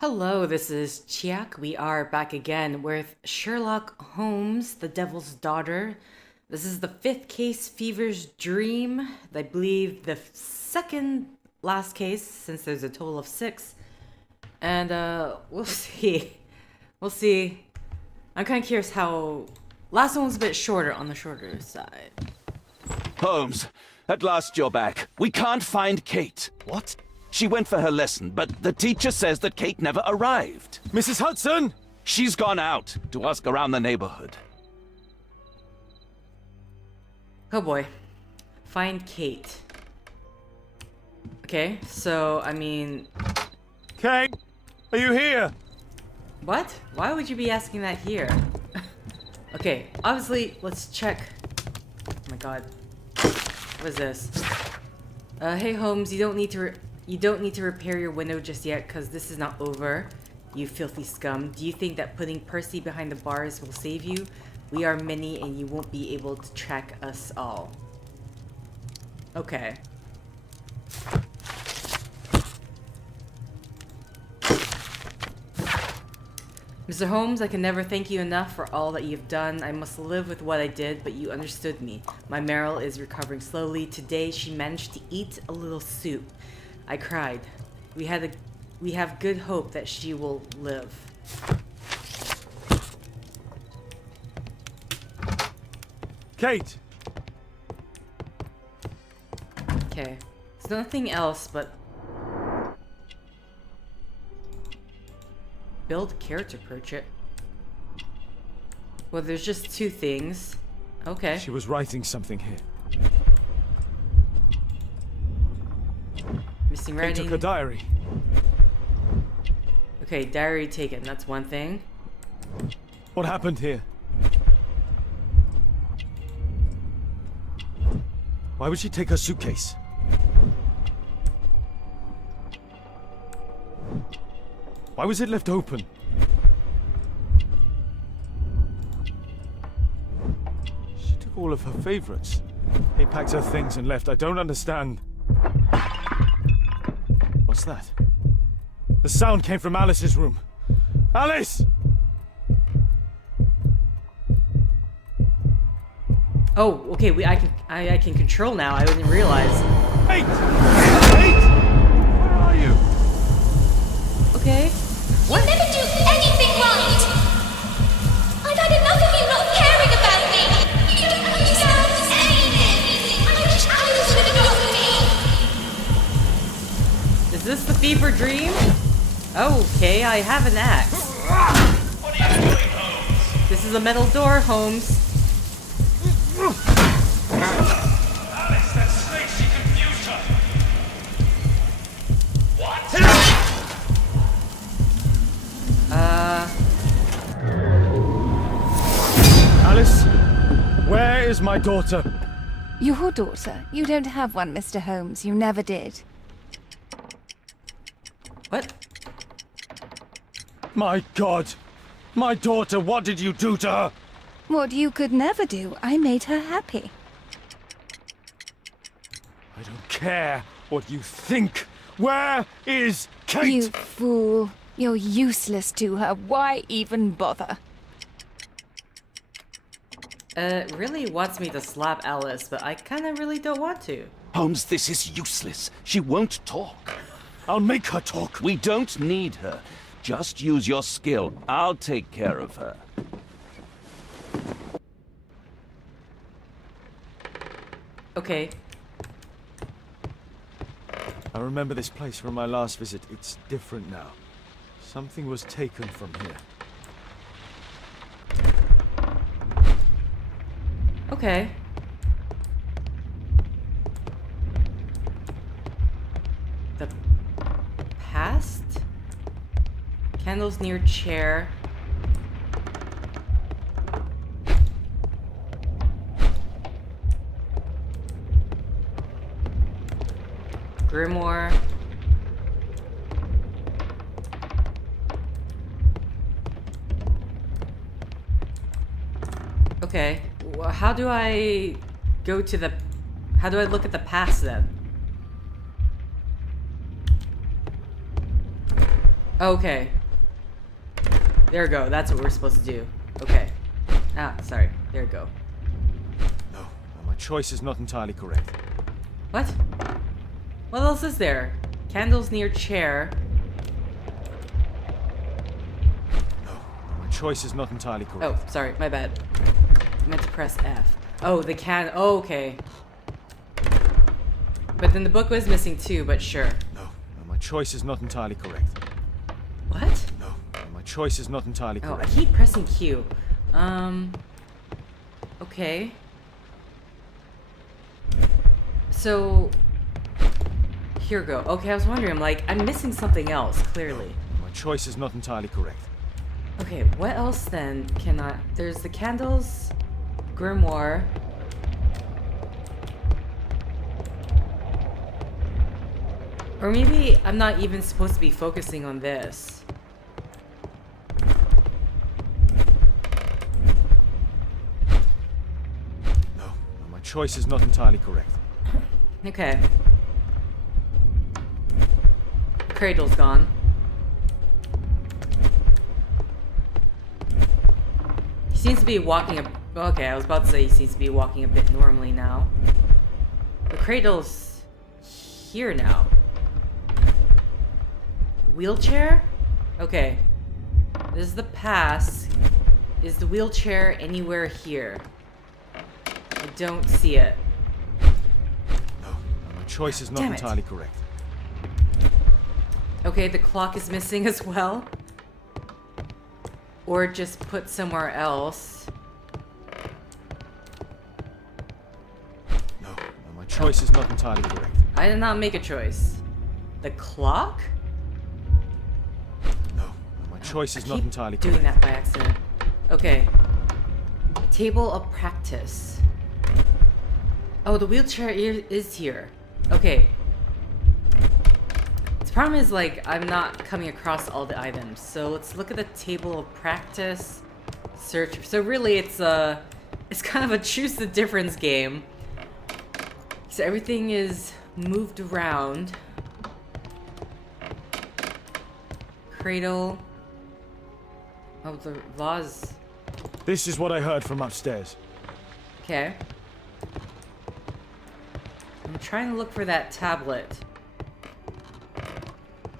Hello, this is Chiak. We are back again with Sherlock Holmes, the Devil's Daughter. This is the fifth case, Fever's Dream. I believe the second last case, since there's a total of 6. And we'll see. We'll see. I'm kind of curious how... Last one was a bit shorter, on the shorter side. Holmes, at last you're back. We can't find Kate. What? She went for her lesson, but the teacher says that Kate never arrived. Mrs. Hudson? She's gone out to ask around the neighborhood. Oh boy. Find Kate. Okay, so, I mean... Kate, are you here? What? Why would you be asking that here? Okay, obviously, let's check. Oh my god. What is this? Hey Holmes, you don't need to repair your window just yet, cause this is not over. You filthy scum. Do you think that putting Percy behind the bars will save you? We are many and you won't be able to track us all. Okay. Mr. Holmes, I can never thank you enough for all that you've done. I must live with what I did, but you understood me. My Meryl is recovering slowly. Today, she managed to eat a little soup. I cried. We have good hope that she will live. Kate! Okay. There's nothing else but... Build character portrait. Well, there's just 2 things. Okay. She was writing something here. Missing Kate writing. took a diary. Okay, diary taken. That's one thing. What happened here? Why would she take her suitcase? Why was it left open? She took all of her favorites. They packed her things and left. I don't understand. What's that? The sound came from Alice's room. Alice! Oh, okay. I can control now. I didn't realize. Kate! Kate! Where are you? Okay. What? You never do anything right! I've had enough of you not caring about me! You don't understand anything! I wish Alice would have got me! Is this the fever dream? Okay, I have an axe. What are you doing, Holmes? This is a metal door, Holmes. Alice, that snake, she confused her. What? Alice? Where is my daughter? Your daughter? You don't have one, Mr. Holmes. You never did. What? My God! My daughter, what did you do to her? What you could never do. I made her happy. I don't care what you think. Where is Kate? You fool. You're useless to her. Why even bother? Really wants me to slap Alice, but I kinda really don't want to. Holmes, this is useless. She won't talk. I'll make her talk. We don't need her. Just use your skill. I'll take care of her. Okay. I remember this place from my last visit. It's different now. Something was taken from here. Okay. The past? Candles near chair. Grimoire. Okay. How do I go to the... How do I look at the past then? Okay. There we go. That's what we're supposed to do. Okay. Ah, sorry. There we go. No, my choice is not entirely correct. What? What else is there? Candles near chair. No, my choice is not entirely correct. Oh, sorry. My bad. I meant to press F. Oh, the can. Oh, okay. But then the book was missing too, but sure. No, my choice is not entirely correct. What? No, my choice is not entirely Oh, I correct. keep pressing Q. Okay. So, here we go. Okay, I was wondering, like, I'm missing something else, clearly. My choice is not entirely correct. Okay, what else then can I... There's the candles, grimoire. Or maybe I'm not even supposed to be focusing on this. No, my choice is not entirely correct. Okay. Cradle's gone. He seems to be walking a... Okay, I was about to say he seems to be walking a bit normally now. The cradle's here now. Wheelchair? Okay. This is the past. Is the wheelchair anywhere here? I don't see it. No, my choice is not Damn it. entirely correct. Okay, the clock is missing as well. Or just put somewhere else. No, my choice is not entirely correct. I did not make a choice. The clock? No, my choice is I not keep entirely doing correct. that by accident. Okay. Table of practice. Oh, the wheelchair is here. Okay. The problem is, like, I'm not coming across all the items. So let's look at the table of practice. Search. So really, it's kind of a choose the difference game. So everything is moved around. Cradle. Oh, the vase. This is what I heard from upstairs. Okay. I'm trying to look for that tablet.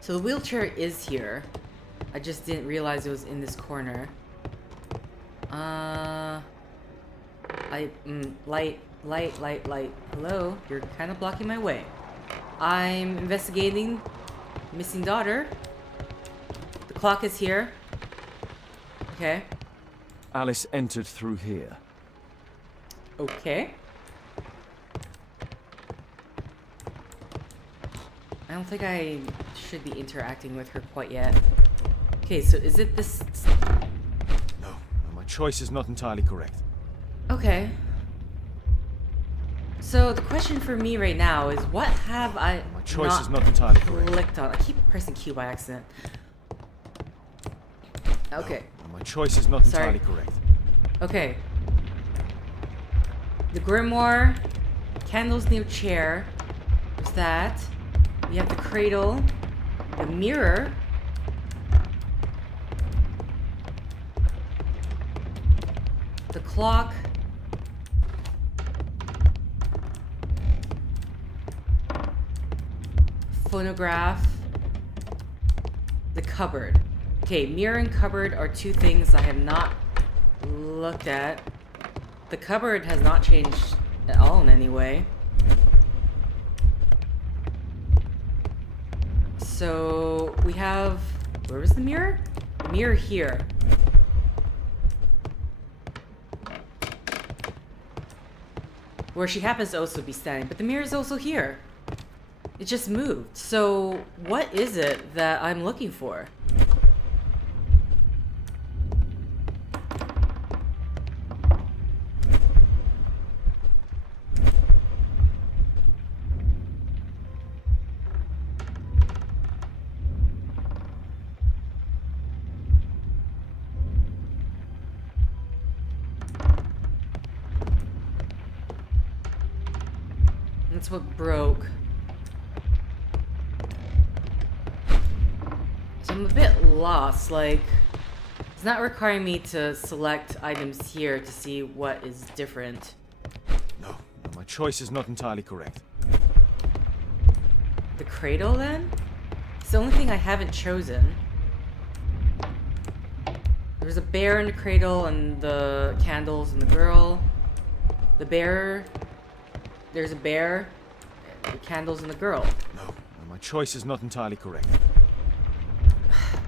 So the wheelchair is here. I just didn't realize it was in this corner. Light. Hello? You're kind of blocking my way. I'm investigating missing daughter. The clock is here. Okay. Alice entered through here. Okay. I don't think I should be interacting with her quite yet. Okay, so is it this... No, my choice is not entirely correct. Okay. So the question for me right now is, what have I My choice is not entirely correct. clicked on? I keep pressing Q by accident. Okay. No, my choice is not Sorry. entirely correct. Okay. The grimoire, candles near chair. There's that. We have the cradle, the mirror. The clock. Phonograph. The cupboard. Okay, mirror and cupboard are two things I have not looked at. The cupboard has not changed at all in any way. So we have... Where was the mirror? The mirror here. Where she happens to also be standing. But the mirror is also here. It just moved. So what is it that I'm looking for? That's what broke. So I'm I'm a bit lost, like, it's not requiring me to select items here to see what is different. No, my choice is not entirely correct. The cradle, then? It's the only thing I haven't chosen. There's a bear in the cradle and the candles and the girl. The bear... There's a bear, the candles and the girl. No, my choice is not entirely correct.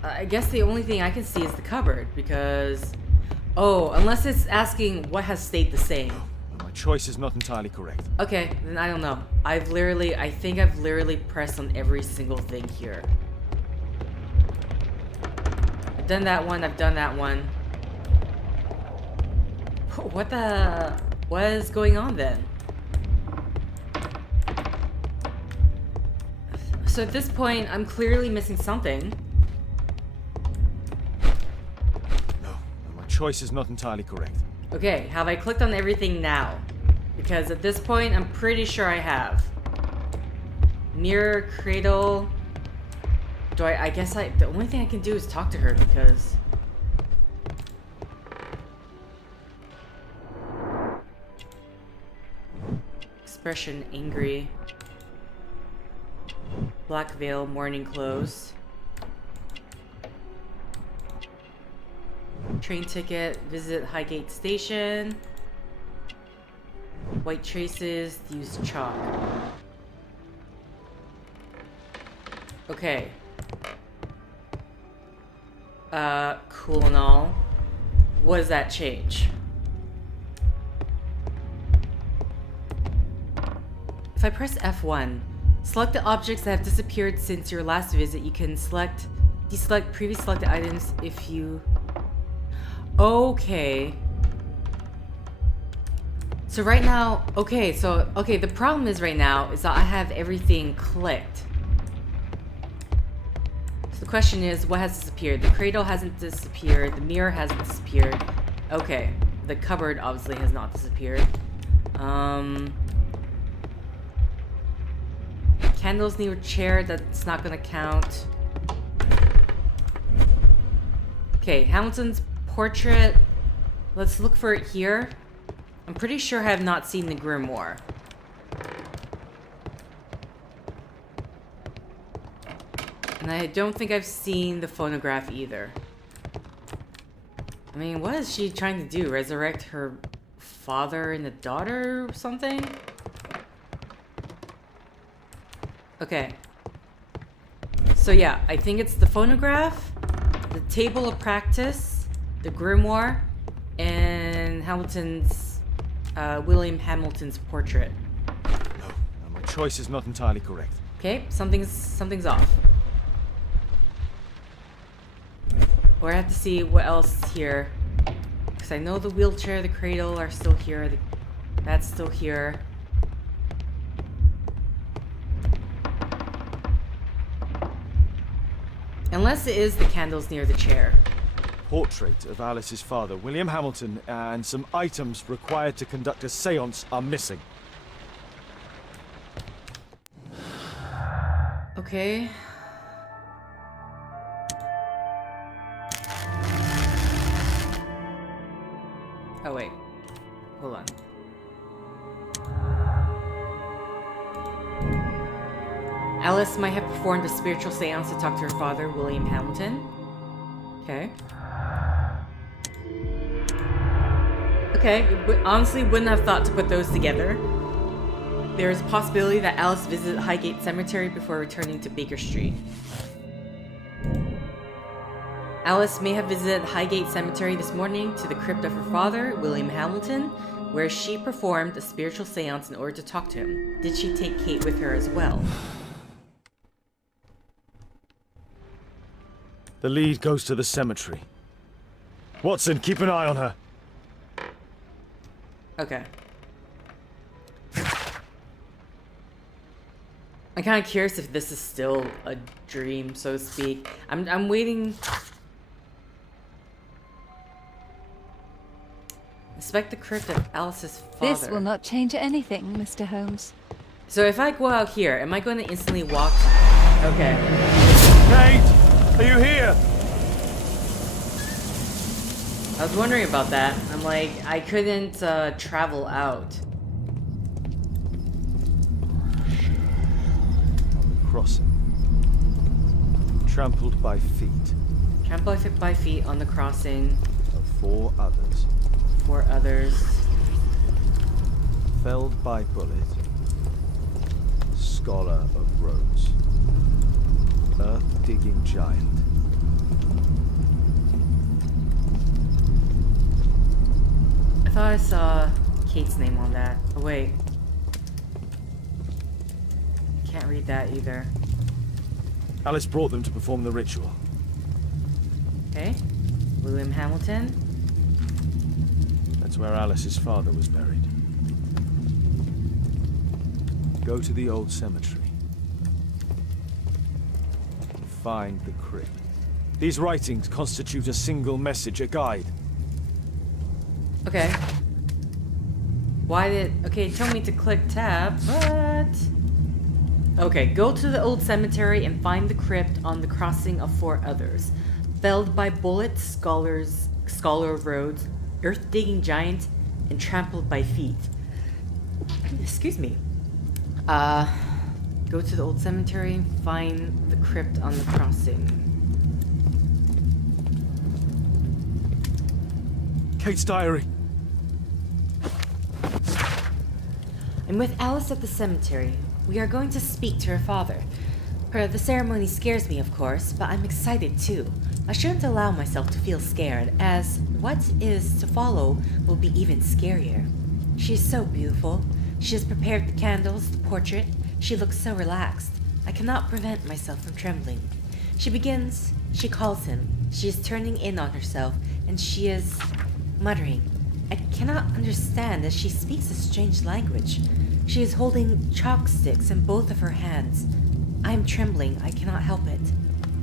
I guess the only thing I can see is the cupboard, because... Oh, unless it's asking what has stayed the same. No, my choice is not entirely correct. Okay, then I don't know. I think I've literally pressed on every single thing here. I've done that one, I've done that one. What is going on then? So at this point, I'm clearly missing something. No, my choice is not entirely correct. Okay, have I clicked on everything now? Because at this point, I'm pretty sure I have. Mirror, cradle. I guess the only thing I can do is talk to her because... Expression, angry. Black veil, morning clothes. Train ticket, visit Highgate Station. White traces, use chalk. Okay. Cool and all. What does that change? If I press F1, select the objects that have disappeared since your last visit. You can deselect previous selected items if you... Okay. So right now, the problem is right now is that I have everything clicked. So the question is, what has disappeared? The cradle hasn't disappeared, the mirror hasn't disappeared. Okay, the cupboard obviously has not disappeared. Candles near a chair, that's not gonna count. Okay, Hamilton's portrait. Let's look for it here. I'm pretty sure I have not seen the grimoire. And I don't think I've seen the phonograph either. I mean, what is she trying to do? Resurrect her father and the daughter or something? Okay. So yeah, I think it's the phonograph, the table of practice, the grimoire, and William Hamilton's portrait. No, my choice is not entirely correct. Okay, something's off. Or I have to see what else is here. Because I know the wheelchair, the cradle are still here. That's still here. Unless it is the candles near the chair. Portrait of Alice's father, William Hamilton, and some items required to conduct a séance are missing. Okay. Oh wait. Hold on. Alice might have performed a spiritual seance to talk to her father, William Hamilton. Okay. Okay, honestly wouldn't have thought to put those together. There's a possibility that Alice visited Highgate Cemetery before returning to Baker Street. Alice may have visited Highgate Cemetery this morning to the crypt of her father, William Hamilton, where she performed a spiritual seance in order to talk to him. Did she take Kate with her as well? The lead goes to the cemetery. Watson, keep an eye on her. Okay. I'm kind of curious if this is still a dream, so to speak. I'm waiting. Inspect the crypt of Alice's father. This will not change anything, Mr. Holmes. So if I go out here, am I going to instantly walk? Okay. Kate! Are you here? I was wondering about that. I'm like, I couldn't travel out. On the crossing. Trampled by feet Trampled by feet on the crossing. of 4 others. 4 others. Felled by bullet. Scholar of Rhodes. Earth-digging giant. I thought I saw Kate's name on that. Oh wait. Can't read that either. Alice brought them to perform the ritual. Okay. William Hamilton. That's where Alice's father was buried. Go to the old cemetery. Find the crypt. These writings constitute a single message, a guide. Okay. Okay, tell me to click tab, but... Okay, go to the old cemetery and find the crypt on the crossing of 4 others. Felled by bullets, scholar of Rhodes, earth-digging giant, and trampled by feet. Excuse me. Go to the old cemetery and find the crypt on the crossing. Kate's diary. I'm with Alice at the cemetery. We are going to speak to her father. The ceremony scares me, of course, but I'm excited too. I shouldn't allow myself to feel scared, as what is to follow will be even scarier. She is so beautiful. She has prepared the candles, the portrait. She looks so relaxed. I cannot prevent myself from trembling. She calls him. She is turning in on herself, and she is muttering. I cannot understand as she speaks a strange language. She is holding chalk sticks in both of her hands. I am trembling, I cannot help it.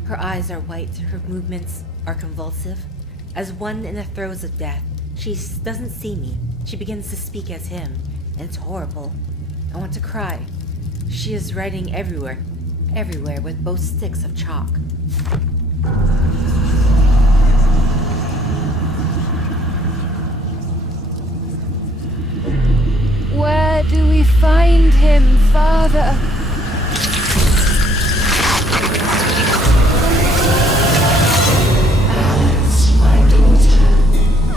Her eyes are white, her movements are convulsive. As one in the throes of death, she doesn't see me. She begins to speak as him, and it's horrible. I want to cry. She is writing everywhere with both sticks of chalk. Where do we find him, Father? Alice, my daughter,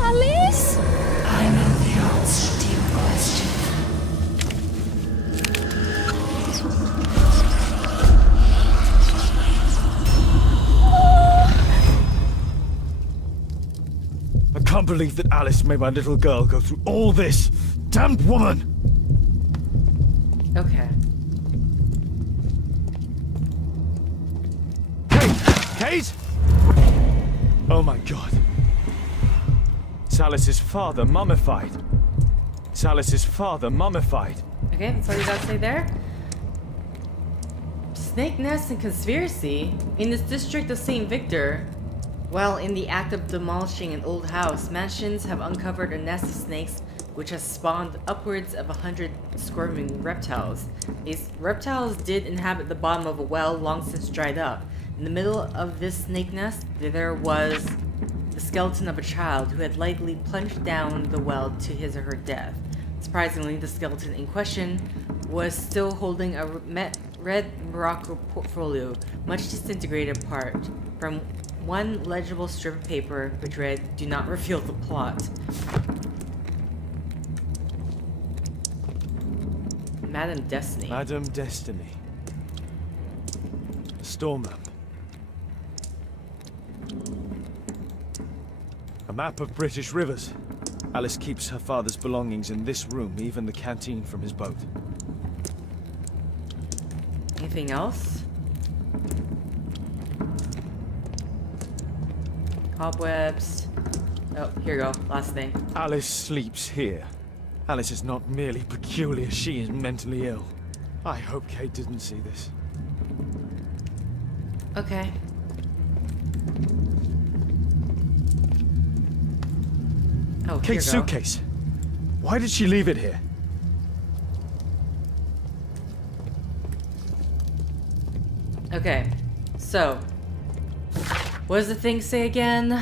Alice? I know the answer to your question. I can't believe that Alice made my little girl go through all this. Damned woman! Okay. Kate! Oh my god. It's Alice's father mummified. It's Alice's father mummified. Okay, that's all you gotta say there. Snake nest and conspiracy? In this district of St. Victor, while in the act of demolishing an old house, mansions have uncovered a nest of snakes which has spawned upwards of 100 squirming reptiles. These reptiles did inhabit the bottom of a well long since dried up. In the middle of this snake nest, there was the skeleton of a child who had likely plunged down the well to his or her death. Surprisingly, the skeleton in question was still holding a red Morocco portfolio, much disintegrated apart from one legible strip of paper which read, "Do not reveal the plot." Madam Destiny. Madam Destiny. A storm lamp. A map of British rivers. Alice keeps her father's belongings in this room, even the canteen from his boat. Anything else? Cobwebs. Oh, here you go. Last thing. Alice sleeps here. Alice is not merely peculiar, she is mentally ill. I hope Kate didn't see this. Okay. Oh, here Kate's you go. suitcase. Why did she leave it here? Okay, so What does the thing say again?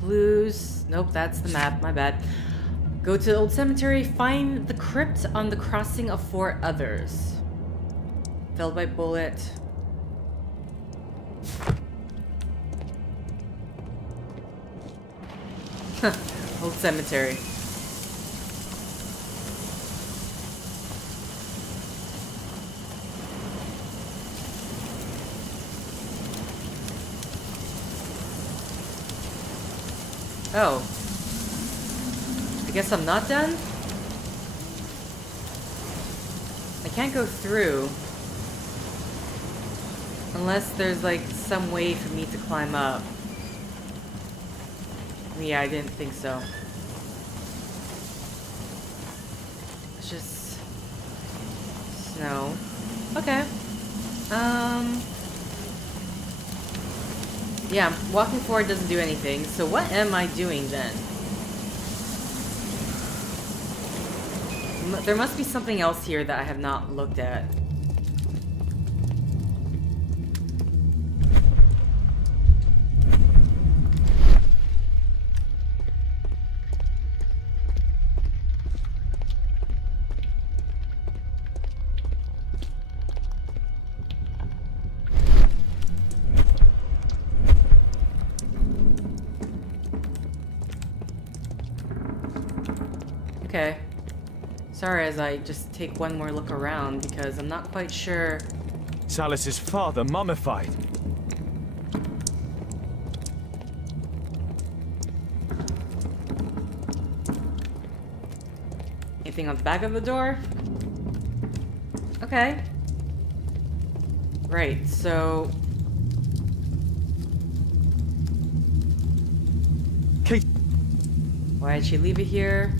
Clues. Nope, that's the map. My bad. Go to the old cemetery. Find the crypt on the crossing of 4 others. Felled by bullet. Old cemetery. Oh. I guess I'm not done? I can't go through. Unless there's like some way for me to climb up. Yeah, I didn't think so. It's just snow. Okay. Yeah, walking forward doesn't do anything. So what am I doing then? There must be something else here that I have not looked at. Okay. Sorry as I just take one more look around because I'm not quite sure. Salus's father mummified. Anything on the back of the door? Okay. Right, so... Kate. Why did she leave it here?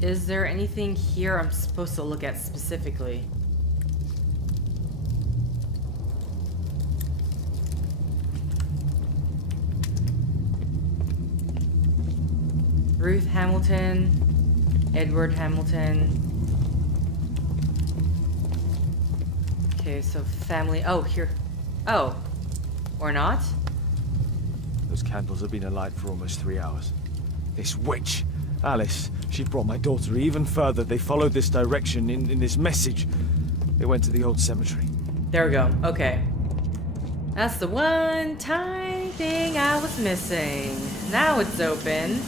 Is there anything here I'm supposed to look at specifically? Ruth Hamilton, Edward Hamilton. Okay, so family. Oh, here. Oh. Or not? Those candles have been alight for almost 3 hours. This witch, Alice, she brought my daughter even further. They followed this direction in this message. They went to the old cemetery. There we go. Okay. That's the one tiny thing I was missing. Now it's open.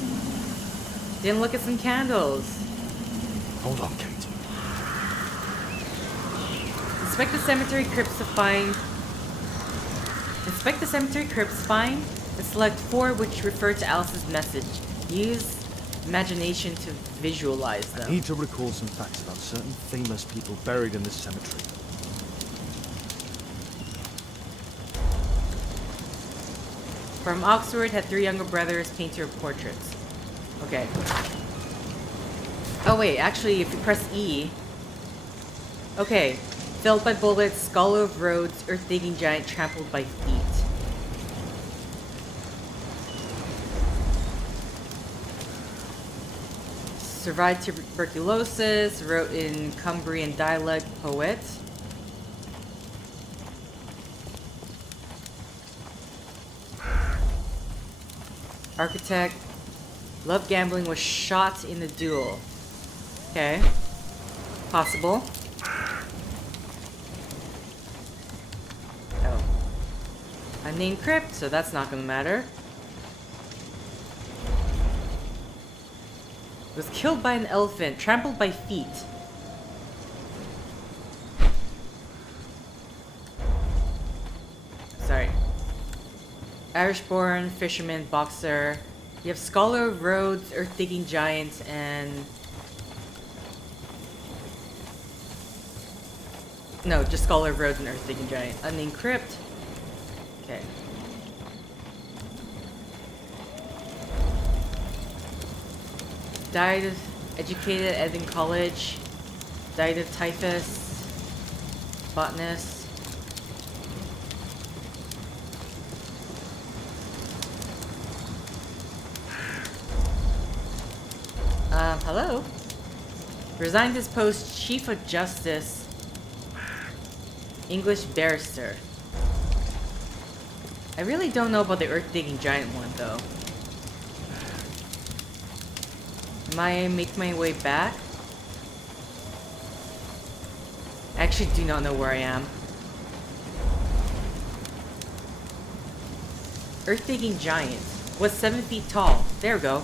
Didn't look at some candles. Hold on, Kate. Inspect the cemetery crypts to find... Inspect the cemetery crypts, find, and select 4 which refer to Alice's message. Use imagination to visualize them. I need to recall some facts about certain famous people buried in this cemetery. From Oxford, had 3 younger brothers, painter of portraits. Okay. Oh wait, actually if you press E... Okay. Felled by bullets, scholar of roads, earth-digging giant trampled by feet. Survived tuberculosis, wrote in Cumbrian dialect, poet. Architect. Loved gambling, was shot in the duel. Okay. Possible. Oh. Unnamed crypt, so that's not gonna matter. Was killed by an elephant, trampled by feet. Sorry. Irish-born, fisherman, boxer. You have Scholar of Roads, Earth-digging giant, and... No, just Scholar of Roads and Earth-digging giant. Unnamed crypt. Okay. Died of... Educated at Edmonton College. Died of typhus. Botanist. Hello? Resigned his post, Chief of Justice. English barrister. I really don't know about the earth-digging giant one, though. Am I making my way back? I actually do not know where I am. Earth-digging giant. Was 7 feet tall. There we go.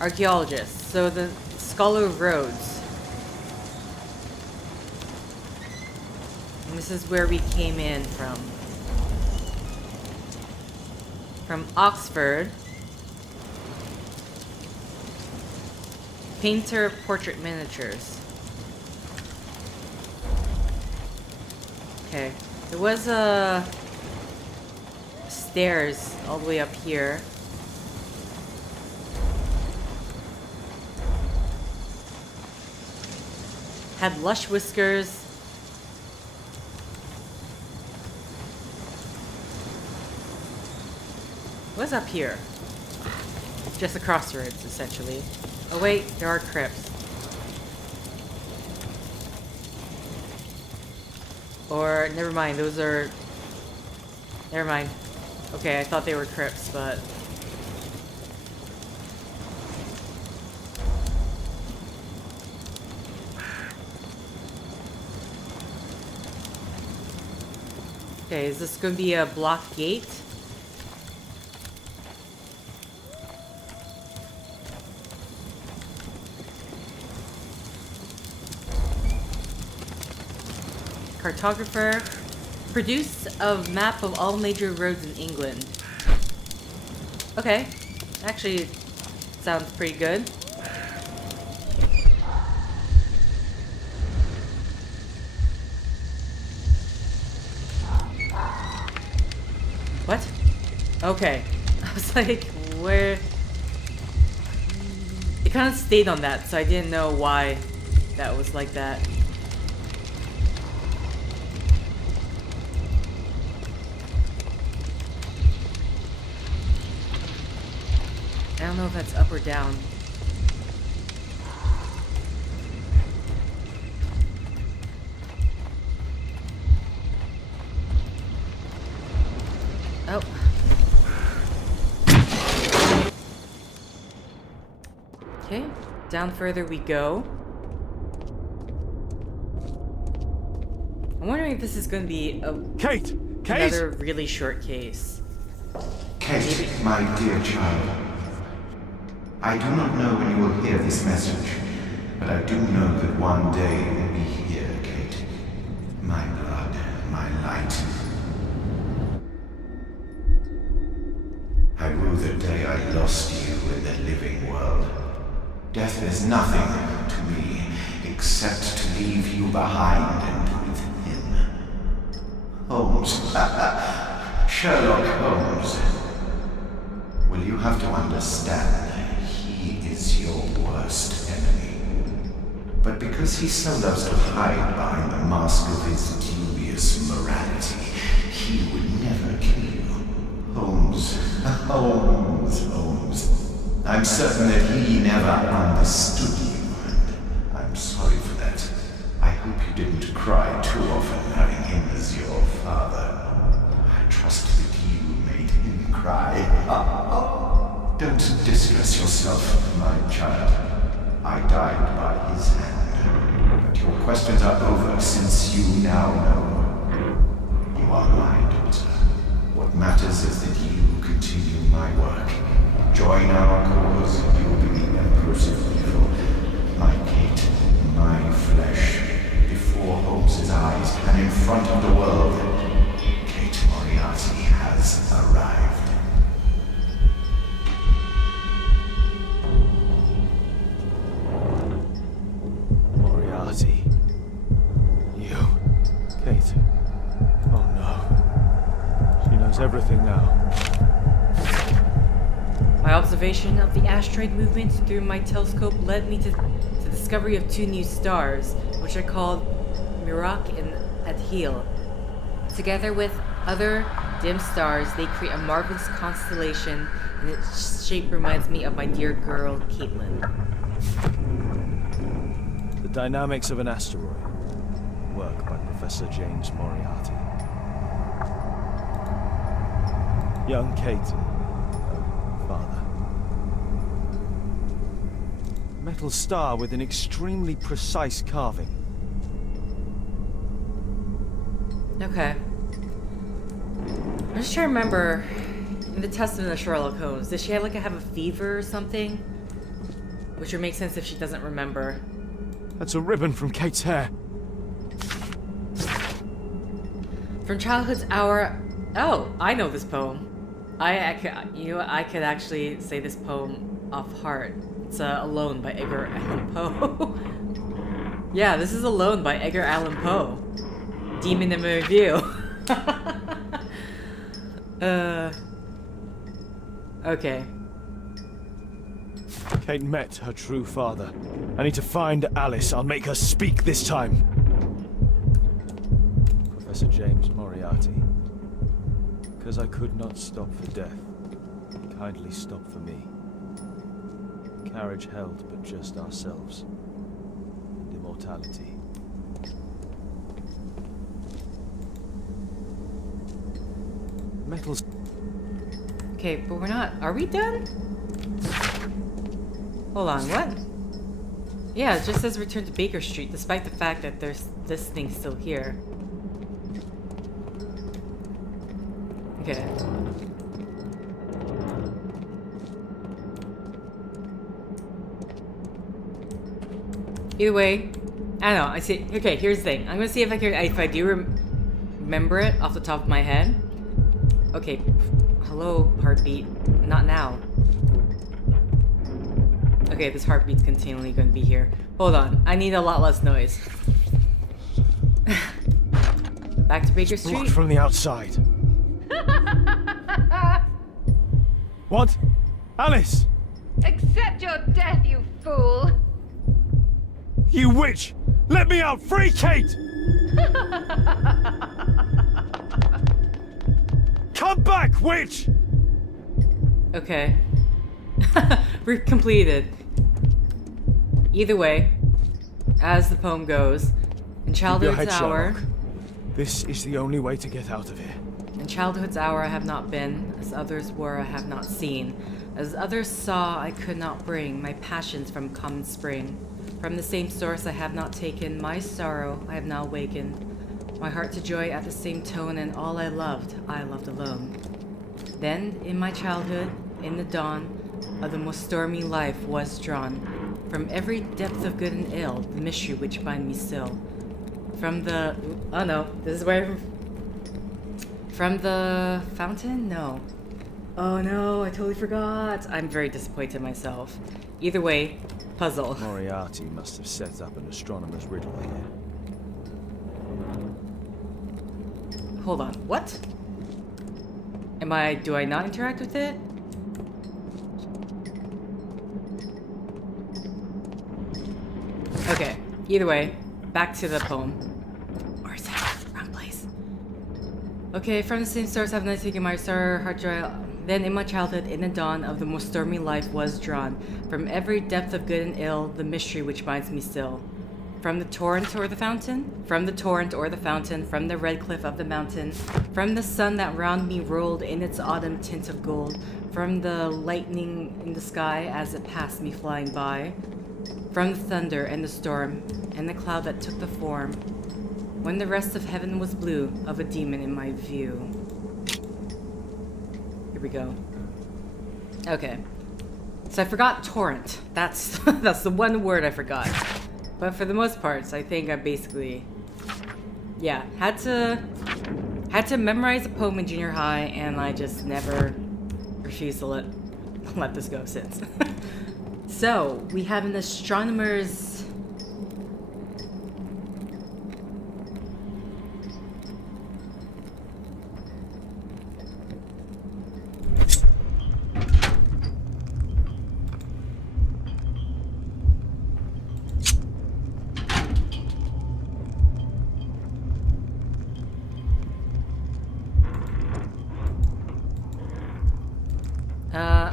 Archaeologist. So the Scholar of Rhodes. And this is where we came in from. From Oxford. Painter portrait miniatures. Okay. There was a stairs all the way up here. Had lush whiskers. What's up here? Just a crossroads, essentially. Oh wait, there are crypts. Or, never mind, those are... Never mind. Okay, I thought they were crypts, but... Okay, is this going to be a blocked gate? Cartographer. Produce a map of all major roads in England. Okay. Actually, sounds pretty good. What? Okay. I was like, where... It kind of stayed on that, so I didn't know why that was like that. I don't know if that's up or down. Oh. Okay, down further we go. I'm wondering if this is going to be a Kate! another really short case. Kate, my dear child. I do not know when you will hear this message, but I do know that one day you will be here, Kate. My blood, my light. I rue the day I lost you in the living world. Death is nothing to me, except to leave you behind and with him. Holmes. Sherlock Holmes. Will you have to understand? He is your worst enemy. But because he so loves to hide behind the mask of his dubious morality, he would never kill you. Holmes. Holmes. I'm certain that he never understood you, and I'm sorry for that. I hope you didn't cry too often having him as your father. I trust that you made him cry. Don't distress yourself, my child. I died by his hand. But your questions are over since you now know. You are my daughter. What matters is that you continue my work. Join our cause, and you will be the Empress of Evil. My Kate, my flesh, before Holmes' eyes and in front of the world. Kate Moriarty has arrived. Moriarty. You. Kate. Oh no. She knows everything now. My observation of the asteroid movement through my telescope led me to the discovery of 2 new stars, which are called Mirak and Adhil. Together with other dim stars, they create a marvelous constellation, and its shape reminds me of my dear girl, Caitlin. The Dynamics of an Asteroid. Work by Professor James Moriarty. Young Kate. Father. Metal star with an extremely precise carving. Okay. I'm just trying to remember, in the Testament of Sherlock Holmes, did she have, have a fever or something? Which would make sense if she doesn't remember. That's a ribbon from Kate's hair. From childhood's hour... Oh, I know this poem. You know what? I could actually say this poem off heart. It's Alone by Edgar Allan Poe. Yeah, this is Alone by Edgar Allan Poe. Demon in review. Okay. Kate met her true father. I need to find Alice. I'll make her speak this time. Professor James Moriarty. Because I could not stop for death. Kindly stop for me. Carriage held but just ourselves. And immortality. Metals. Okay, but we're not... Are we done? Hold on, what? Yeah, it just says return to Baker Street, despite the fact that there's this thing still here. Okay. Either way, I don't know. I see. Okay, here's the thing. I'm gonna see if I can. If I do remember it off the top of my head. Okay. Hello, heartbeat. Not now. Okay, this heartbeat's continually gonna be here. Hold on. I need a lot less noise. Back to Baker Street. Blocked from the outside. What? Alice! Accept your death, you fool! You witch! Let me out! Free Kate! Come back, witch! Okay. We're completed. Either way, as the poem goes, in childhood's Keep your head, hour... Sherlock. This is the only way to get out of here. In childhood's hour I have not been, as others were I have not seen. As others saw I could not bring my passions from common spring. From the same source I have not taken, my sorrow I have now awakened. My heart to joy at the same tone, and all I loved alone. Then, in my childhood, in the dawn of the most stormy life was drawn. From every depth of good and ill, the mystery which bind me still. From the... Oh no, this is where... From the fountain? No. Oh no, I totally forgot. I'm very disappointed in myself. Either way, puzzle. Moriarty must have set up an astronomer's riddle here. Hold on, what? Do I not interact with it? Okay, either way, back to the poem. Or is that wrong place? Okay, from the same source I've not taken my sorrow, heart joy. Then in my childhood, in the dawn of the most stormy life was drawn. From every depth of good and ill, the mystery which binds me still. From the torrent or the fountain? From the torrent or the fountain, from the red cliff of the mountain, from the sun that round me rolled in its autumn tint of gold, from the lightning in the sky as it passed me flying by, from the thunder and the storm, and the cloud that took the form, when the rest of heaven was blue, of a demon in my view. Here we go. Okay. So I forgot torrent. That's that's the one word I forgot. But for the most parts, I think I basically, yeah, had to memorize a poem in junior high, and I just never refused to let this go since. So we have an astronomer's.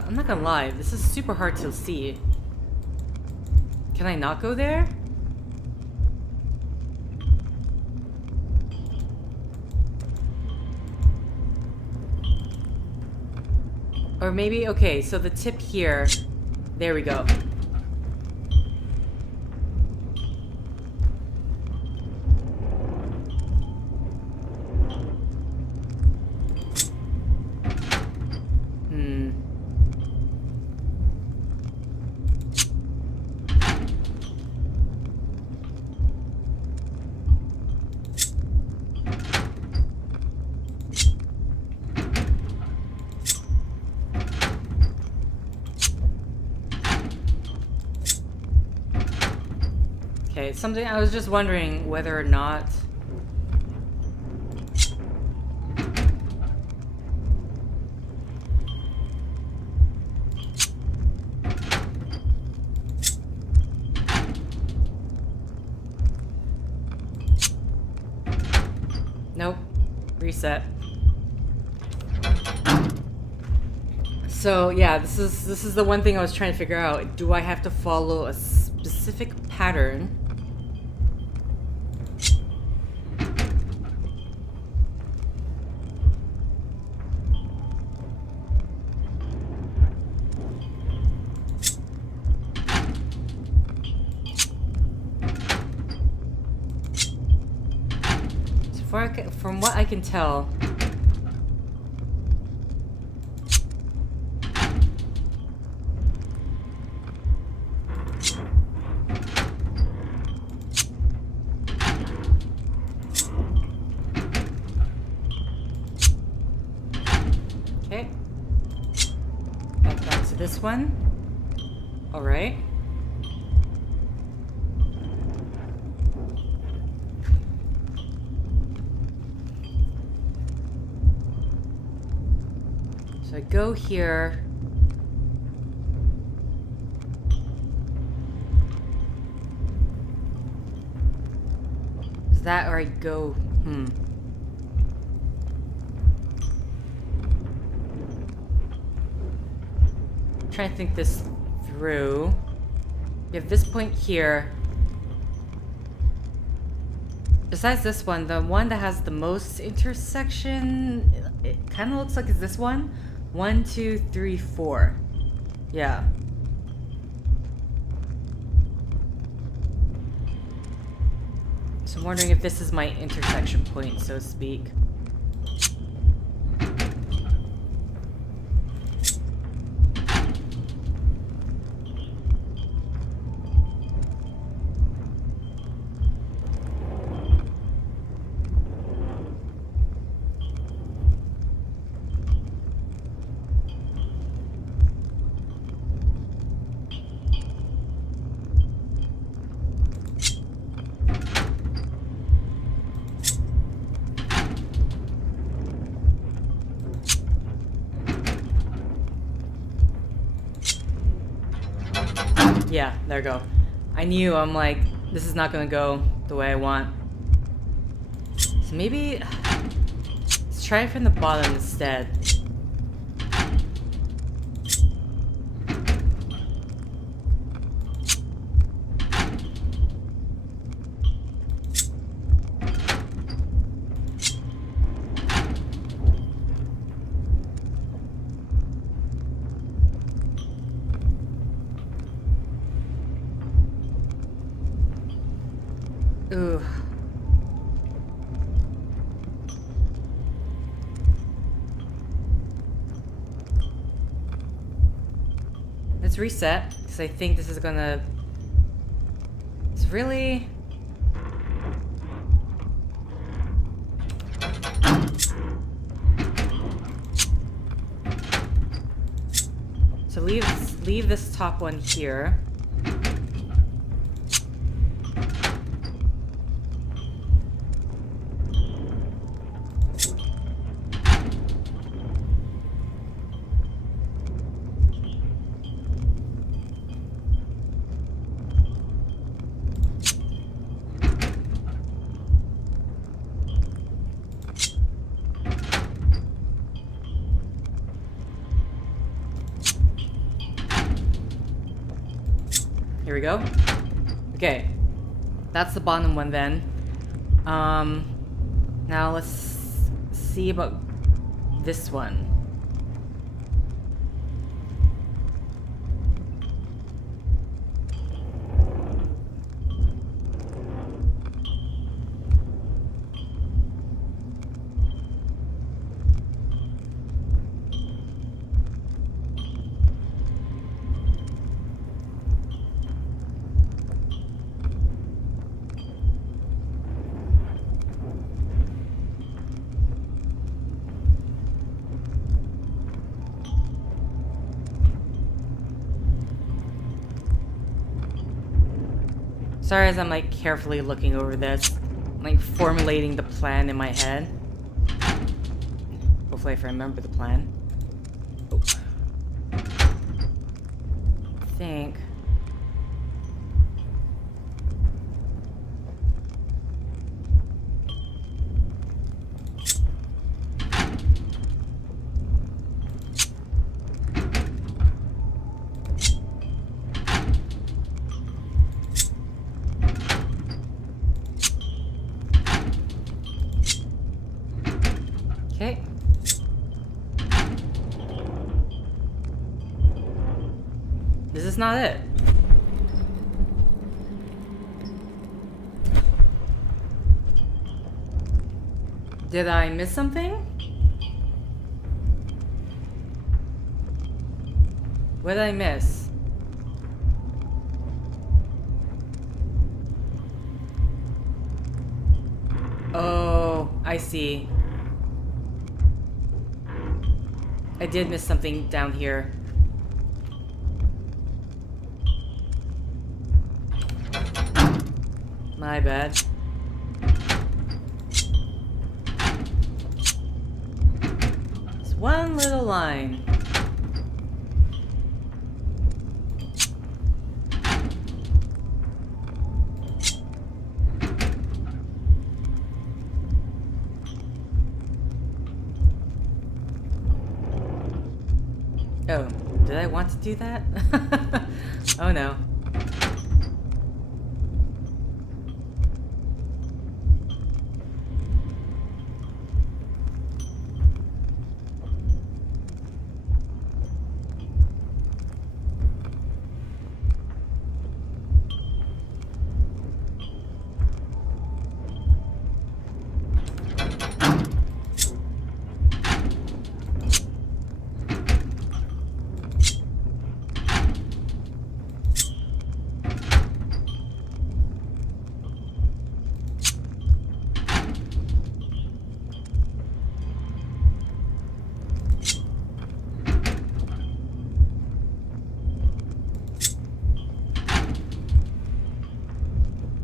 I'm not gonna lie, this is super hard to see. Can I not go there? Or maybe, okay, so the tip here, there we go. Okay, it's something I was just wondering whether or not... Nope. Reset. So yeah, this is the one thing I was trying to figure out. Do I have to follow a specific pattern? From what I can tell, okay, back to this one. All right. So I go here. Is that or I go, Trying to think this through. You have this point here. Besides this one, the one that has the most intersection, it kind of looks like it's this one. 1, 2, 3, 4. Yeah. So I'm wondering if this is my intersection point, so to speak. Yeah, there we go. I knew, I'm like, this is not gonna go the way I want. So maybe... let's try it from the bottom instead. Ooh. Let's reset, because I think this is gonna... It's really... So leave this top one here. Here we go. Okay. That's the bottom one then. Now let's see about this one. Sorry as I'm like carefully looking over this, like formulating the plan in my head. Hopefully if I remember the plan. Oh. I think. Okay. This is not it. Did I miss something? What did I miss? Oh, I see. I did miss something down here. My bad. It's one little line. Oh, did I want to do that? Oh no.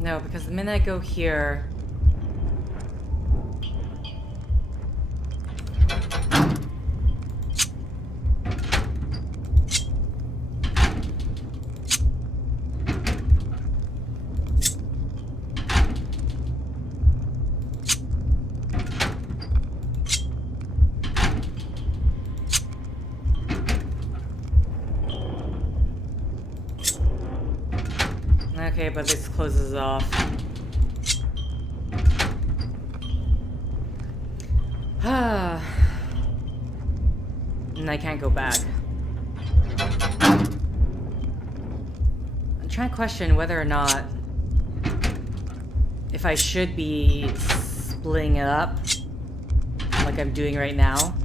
No, because the minute I go here... Okay, but this closes off. And I can't go back. I'm trying to question whether or not if I should be splitting it up like I'm doing right now.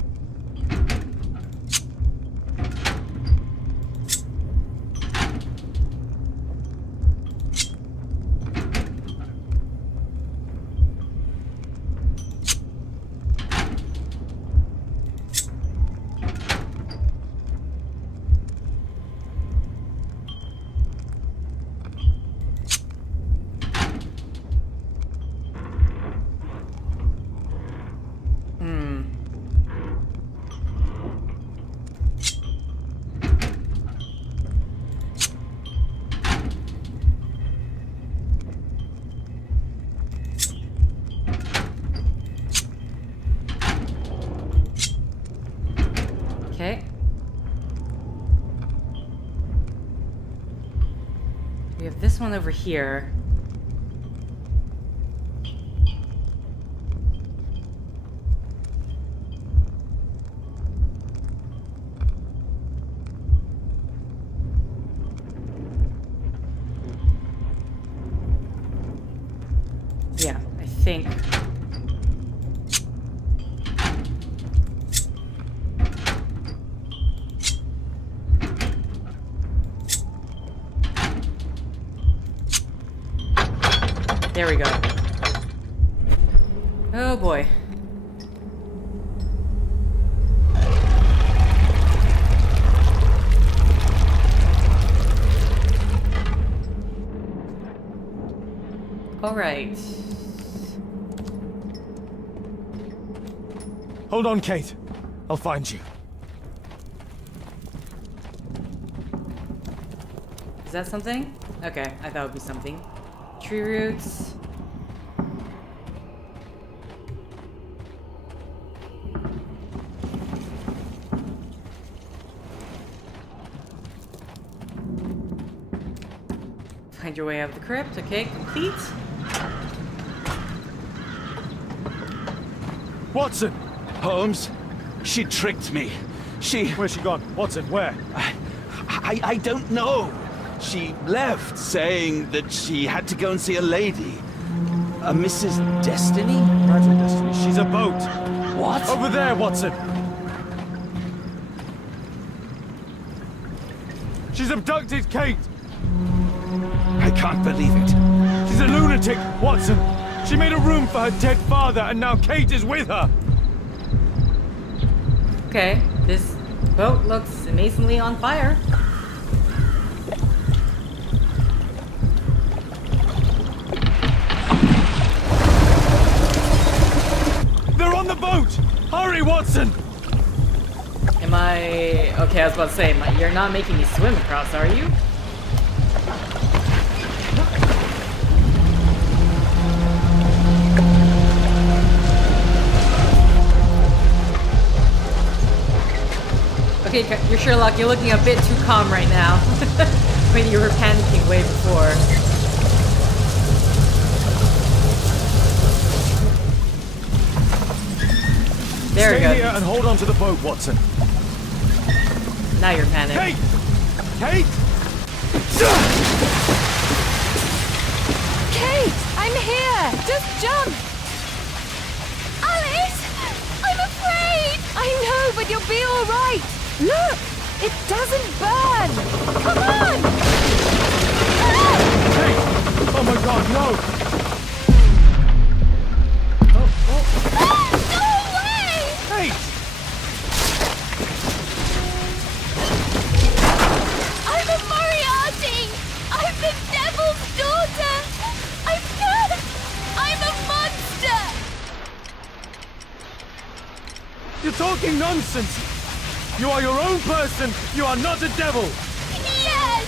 Okay. We have this one over here. Yeah, I think. There we go. Oh boy. Alright. Hold on, Kate. I'll find you. Is that something? Okay, I thought it would be something. Tree roots. Find your way out of the crypt. Okay, complete. Watson! Holmes, she tricked me. Where's she gone? Watson, where? I don't know. She left saying that she had to go and see a lady. A Mrs. Destiny? Imagine Destiny. She's a boat. What? Over there, Watson! She's abducted Kate! I can't believe it. She's a lunatic, Watson! She made a room for her dead father, and now Kate is with her! Okay, this boat looks amazingly on fire. They're on the boat! Hurry, Watson! Am I... Okay, I was about to say, you're not making me swim across, are you? Okay, you're Sherlock, you're looking a bit too calm right now. When you were panicking way before. There we Stay go. here and hold on to the boat, Watson. Now you're panicked. Kate! Kate! Kate, I'm here. Just jump. Alice! I'm afraid! I know, but you'll be all right. Look, it doesn't burn. Come on. Kate! Oh my god, no! Go away! Kate! I'm a Moriarty! I'm the devil's daughter! I'm cursed! I'm a monster! You're talking nonsense! You are your own person! You are not a devil! Yes!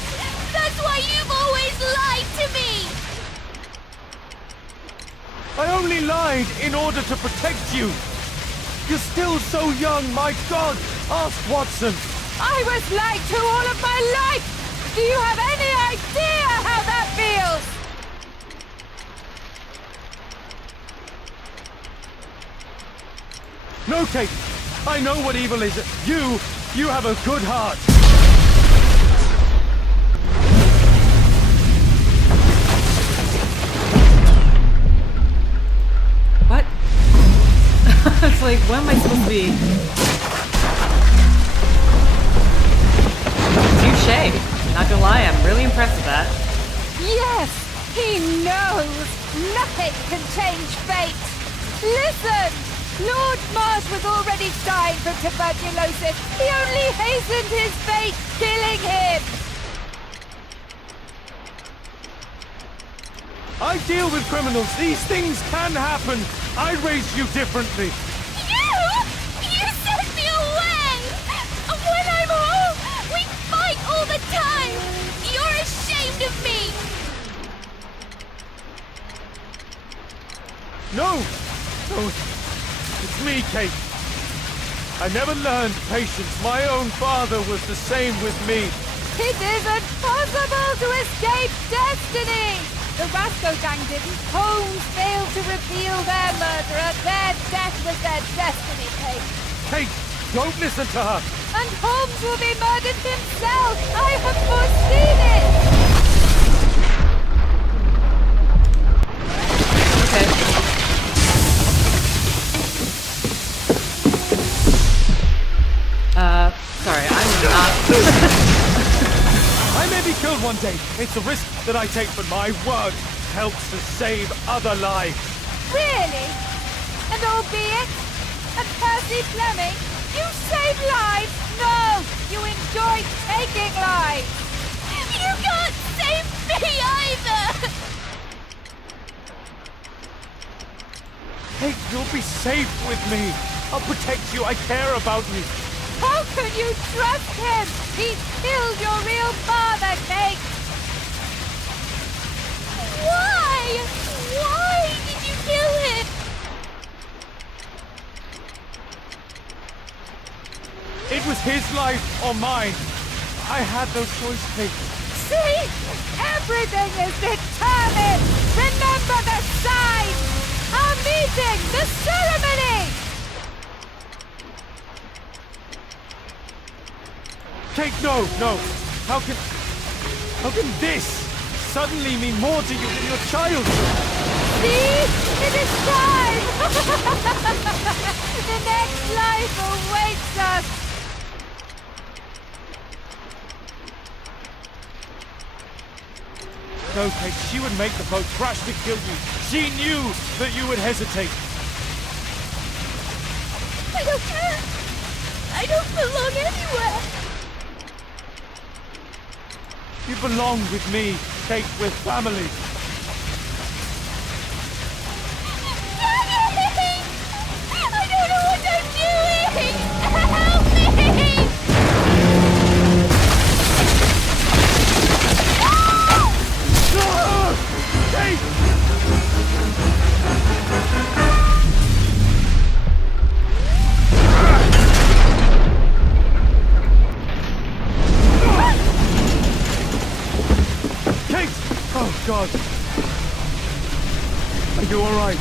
That's why you've always lied to me! I only lied in order to protect you! You're still so young, my god! Ask Watson! I was lied to all of my life. Do you have any idea how that feels? No, Kate! I know what evil is. You have a good heart! What? It's like, what am I supposed to be? Touché. Not gonna lie, I'm really impressed with that. Yes, he knows. Nothing can change fate. Listen! Lord Marsh was already dying from tuberculosis. He only hastened his fate, killing him. I deal with criminals. These things can happen. I raised you differently. You sent me away! When I'm home, we fight all the time! You're ashamed of me! No! It's me, Kate. I never learned patience. My own father was the same with me. It isn't possible to escape destiny. The Rasco gang didn't. Holmes failed to reveal their murderer. Their death was their destiny, Kate. Kate, don't listen to her. And Holmes will be murdered himself. I have foreseen it. Okay. Sorry, I'm not... I may be killed one day. It's a risk that I take, but my word helps to save other lives. Really? And albeit? And Percy Fleming? You save lives? No! You enjoy taking lives! You can't save me either! Hey, you'll be safe with me. I'll protect you. I care about you. How can you trust him? He killed your real father, Kate! Why? Why did you kill him? It was his life or mine. I had no choice, Kate. See? Everything is determined! Remember the sign! Our meeting! The ceremony! Kate, no. How can this suddenly mean more to you than your child? See? It is time! The next life awaits us! No, Kate, she would make the boat crash to kill you. She knew that you would hesitate. I don't care. I don't belong anywhere. You belong with me, Kate, with family. I don't know what I'm doing! Help me! Kate! Kate! Oh, God. Are you all right?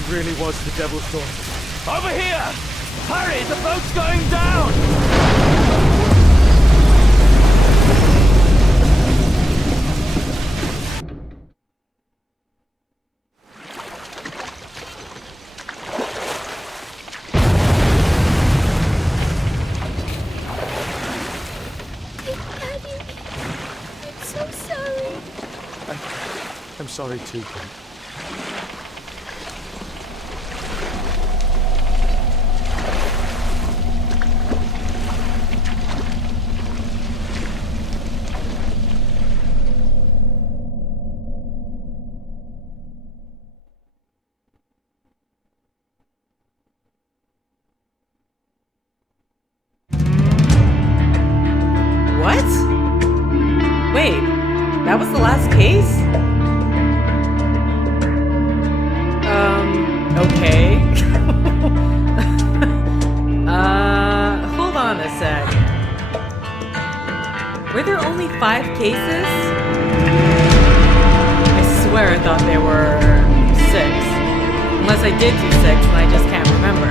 It really was the devil's daughter. Over here! Hurry, the boat's going down! Daddy, I'm so sorry. I'm sorry too, Kate. What? Wait, that was the last case? Okay. Hold on a sec. Were there only 5 cases? I swear I thought there were 6. Unless I did do 6 and I just can't remember.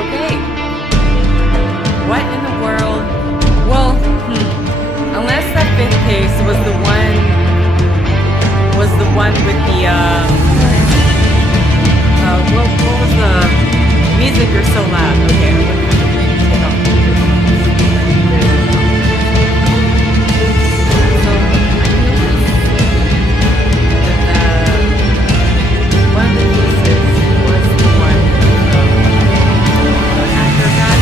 Okay. What in the world? Well, unless that 5th case was the one with the, what was the music? You're so loud. Okay, I'm gonna take off the earphones. So, one of the cases was the one with the actor guy.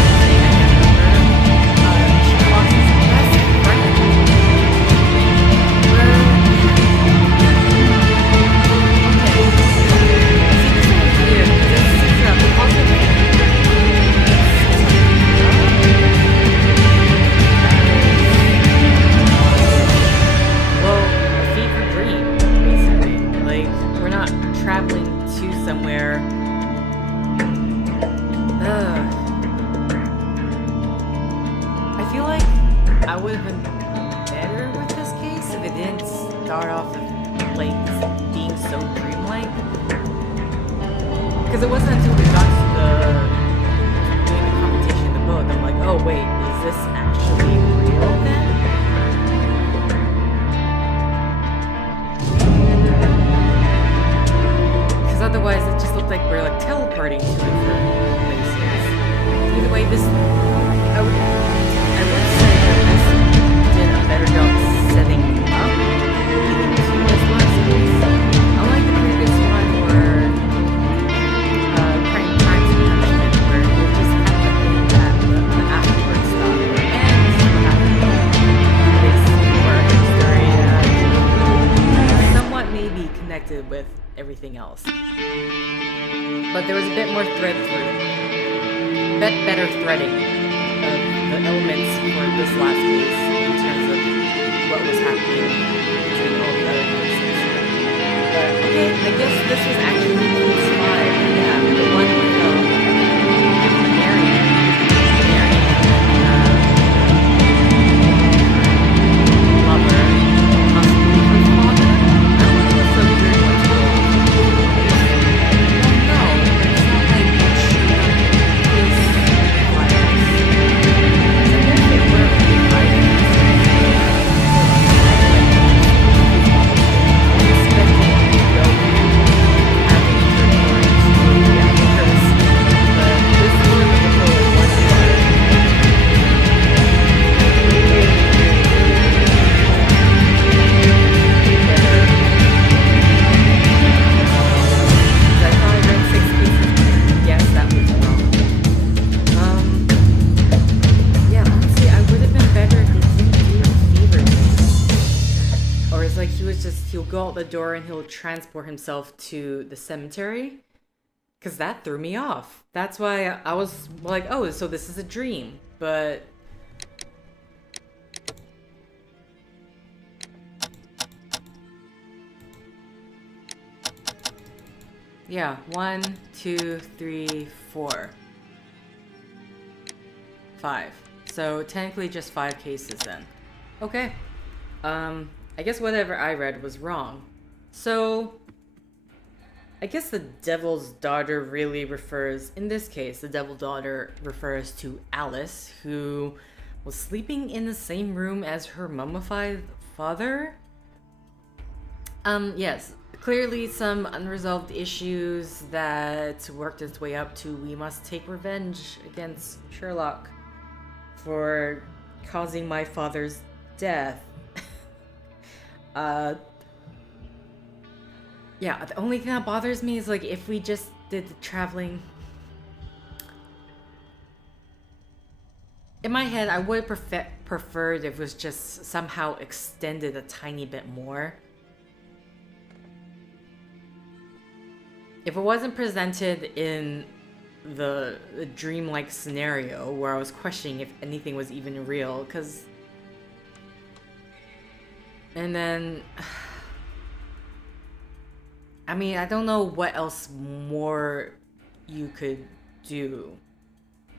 Traveling to somewhere. I feel like I would have been better with this case if it didn't start off like being so dreamlike. Because it wasn't until we got to doing the competition in the boat that I'm like, oh wait, is this actually real then? Otherwise, it just looked like we're like teleporting to different places. Either way, this I would say that this did a better job setting up even to this last case. Unlike the previous one, where Crime Times and Punishment, where it just kind of like that the afterward stuff where it ends, what happened, this where the story else. But there was a bit more thread through. Better threading of the elements for this last case in terms of what was happening between all the other cases. But okay, I guess this was actually case 5. Yeah, the one with Mary. Lover, possibly her father. I don't know what's so weird what's going on. No, it's not like case files. I guess they were he'll go out the door and he'll transport himself to the cemetery. Because that threw me off. That's why I was like, oh, so this is a dream. But... yeah, 1, 2, 3, 4. 5. So technically just 5 cases then. Okay. I guess whatever I read was wrong. So, I guess the devil's daughter really refers, in this case, the devil's daughter refers to Alice, who was sleeping in the same room as her mummified father? Yes, clearly some unresolved issues that worked its way up to we must take revenge against Sherlock for causing my father's death. Yeah, the only thing that bothers me is like if we just did the traveling. In my head, I would have preferred if it was just somehow extended a tiny bit more. If it wasn't presented in the dreamlike scenario where I was questioning if anything was even real, because... And then... I mean, I don't know what else more you could do.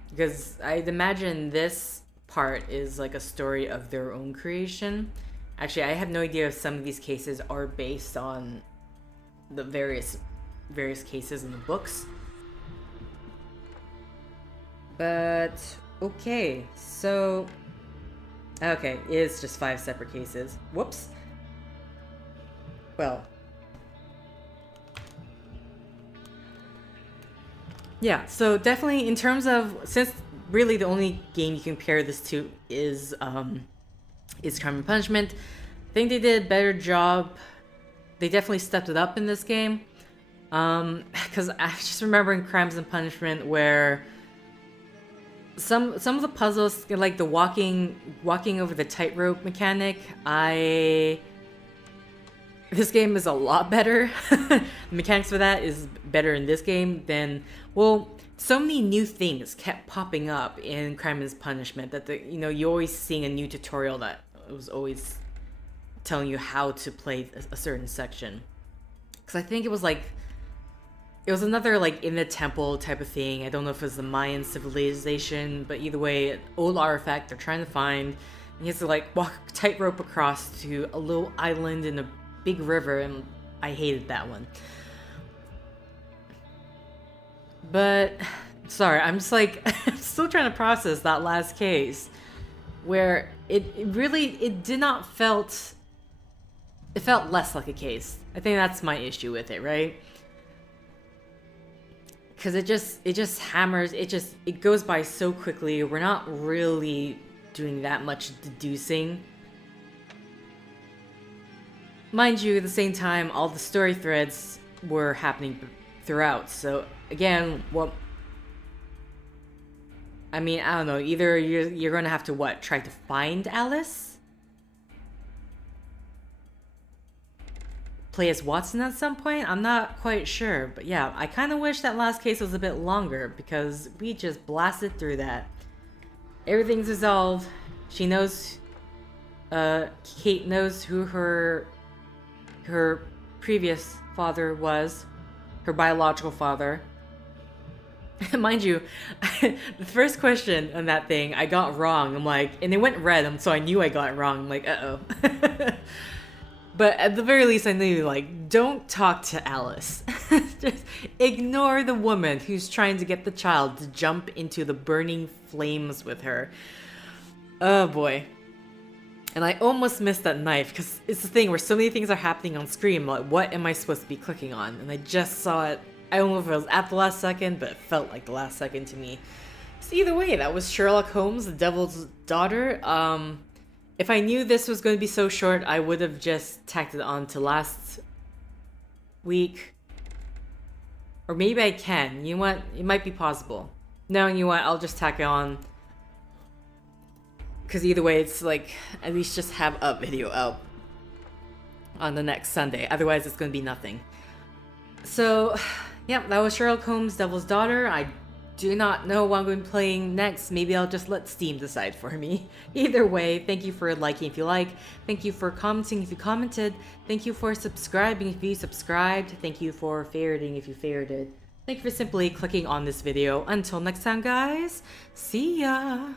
Because I'd imagine this part is like a story of their own creation. Actually, I have no idea if some of these cases are based on the various cases in the books. But, okay, so... Okay, it's just 5 separate cases. Whoops. Well... Yeah, so definitely in terms of, since really the only game you compare this to is Crime and Punishment, I think they did a better job. They definitely stepped it up in this game. Because I just remember in Crimes and Punishment where some of the puzzles, like the walking over the tightrope mechanic, this game is a lot better. The mechanics for that is better in this game than, well, so many new things kept popping up in Crime and Punishment that you're always seeing a new tutorial that was always telling you how to play a certain section. Because I think it was another like in the temple type of thing. I don't know if it was the Mayan civilization, but either way, an old artifact they're trying to find. And he has to like walk tightrope across to a little island in a big river, and I hated that one. But sorry, I'm just like I'm still trying to process that last case where it felt less like a case. I think that's my issue with it, right? Because it just hammers, it goes by so quickly. We're not really doing that much deducing. Mind you, at the same time, all the story threads were happening throughout. So again, I mean, I don't know. Either you're gonna have to try to find Alice, play as Watson at some point. I'm not quite sure, but yeah, I kind of wish that last case was a bit longer because we just blasted through that. Everything's resolved. She knows, Kate knows who her previous father was, her biological father. Mind you, the first question on that thing I got wrong. I'm like, and it went red, so I knew I got it wrong. I'm like, uh-oh. But at the very least, I knew, like, don't talk to Alice. Just ignore the woman who's trying to get the child to jump into the burning flames with her. Oh boy. And I almost missed that knife, because it's the thing where so many things are happening on screen, like, what am I supposed to be clicking on? And I just saw it. I don't know if it was at the last second, but it felt like the last second to me. So either way, that was Sherlock Holmes, the Devil's Daughter. If I knew this was going to be so short, I would have just tacked it on to last week. Or maybe I can. You know what? It might be possible. No, you know what? I'll just tack it on. Because either way, it's like, at least just have a video out on the next Sunday. Otherwise, it's going to be nothing. So, yeah, that was Sherlock Holmes' Devil's Daughter. I do not know what I'm going to be playing next. Maybe I'll just let Steam decide for me. Either way, thank you for liking if you like. Thank you for commenting if you commented. Thank you for subscribing if you subscribed. Thank you for favoriting if you favorited. Thank you for simply clicking on this video. Until next time, guys. See ya!